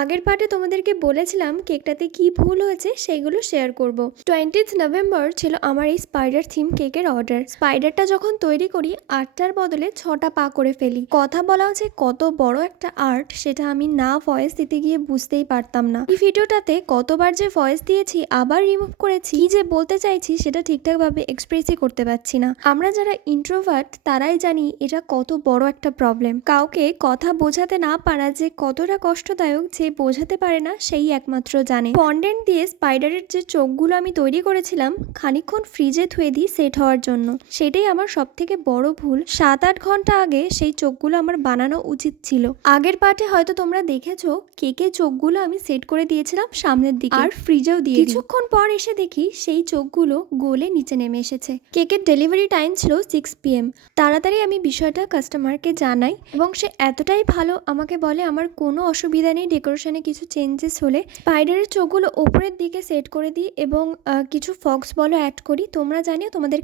আগের পার্টে তোমাদেরকে বলেছিলাম কেকটাতে কি ভুল হয়েছে সেইগুলো শেয়ার করব। 20th নভেম্বর ছিল আমার এই স্পাইডার থিম কেকের অর্ডার। স্পাইডারটা যখন তৈরি করি 8টার বদলে 6টা পা করে ফেলি। কথা বলা হচ্ছে কত বড় একটা আর্ট সেটা আমি না ভয়েস দিতে গিয়ে বুঝতেই পারতাম না। এই ভিডিওটাতে কতবার যে ভয়েস দিয়েছি আবার রিমুভ করেছি, কি যে বলতে চাইছি সেটা ঠিকঠাক ভাবে এক্সপ্রেসই করতে পারছি না। আমরা যারা ইন্ট্রোভার্ট তারাই জানি এটা কত বড় একটা প্রবলেম। কাউকে কথা বোঝাতে না পারা যে কতটা কষ্টদায়ক, যে বোঝাতে পারে না সেই একমাত্র জানে। ফন্ডেন্ট দিয়ে স্পাইডারের যে চোখগুলো আমি তৈরি করেছিলাম খানিকক্ষণ ফ্রিজে থুয়ে দিই সেট হওয়ার জন্য। সেটাই আমার সব থেকে বড় ভুল। 7-8 ঘন্টা আগে সেই চোখগুলো আমার বানানো উচিত ছিল। আগের পার্টে হয়তো তোমরা দেখেছো কেকের চোখগুলো আমি সেট করে দিয়েছিলাম সামনের দিকে আর ফ্রিজেও দিয়ে কিছুক্ষণ পর এসে দেখি সেই চোখগুলো গলে নিচে নেমে এসেছে। কেকের ডেলিভারি টাইম ছিল 6 PM। তাড়াতাড়ি আমি বিষয়টা কাস্টমারকে জানাই এবং সে এতটাই ভালো আমাকে বলে আমার কোনো অসুবিধা নেই, ডেকোরেশনে কিছু চেঞ্জেস হলে স্পাইডারের চোখগুলো ওপরের দিকে সেট করে দিই এবং কিছু ফক্স বলো অ্যাড করি। তোমরা জানিও তোমাদের